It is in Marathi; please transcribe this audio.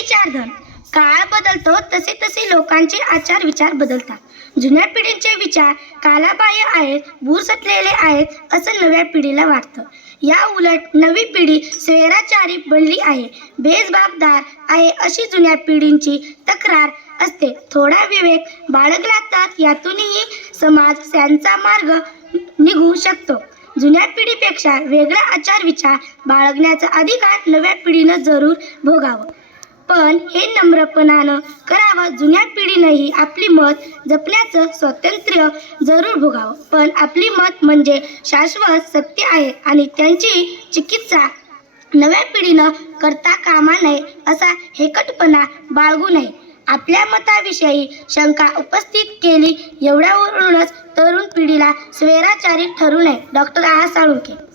विचारधन. काळ बदलतो तसे तसे लोकांचे आचार विचार बदलतात. जुन्या पिढीचे विचार कालाबाह्य आहेत, बुरसटलेले आहेत असं नव्या पिढीला वाटतं. या उलट नवी पिढी स्वैराचारी बनली आहे, बेजबाबदार आहे अशी जुन्या पिढीची तक्रार असते. थोडा विवेक बाळगला तर यातूनही समाज त्यांचा मार्ग निघू शकतो. जुन्या पिढीपेक्षा वेगळा आचार विचार बाळगण्याचा अधिकार नव्या पिढीनं जरूर भोगावं, पण हे नम्रपणानं करावं. जुन्या पिढीनंही आपली मत जपण्याचं स्वातंत्र्य जरूर भोगावं, पण आपली मत म्हणजे शाश्वत सत्य आहे आणि त्यांची चिकित्सा नव्या पिढीनं करता कामा नये असा हेकटपणा बाळगू नये. आपल्या मताविषयी शंका उपस्थित केली एवढ्यावरूनच तरुण पिढीला स्वैराचारी ठरू नये. डॉ. आ. साळुंखे.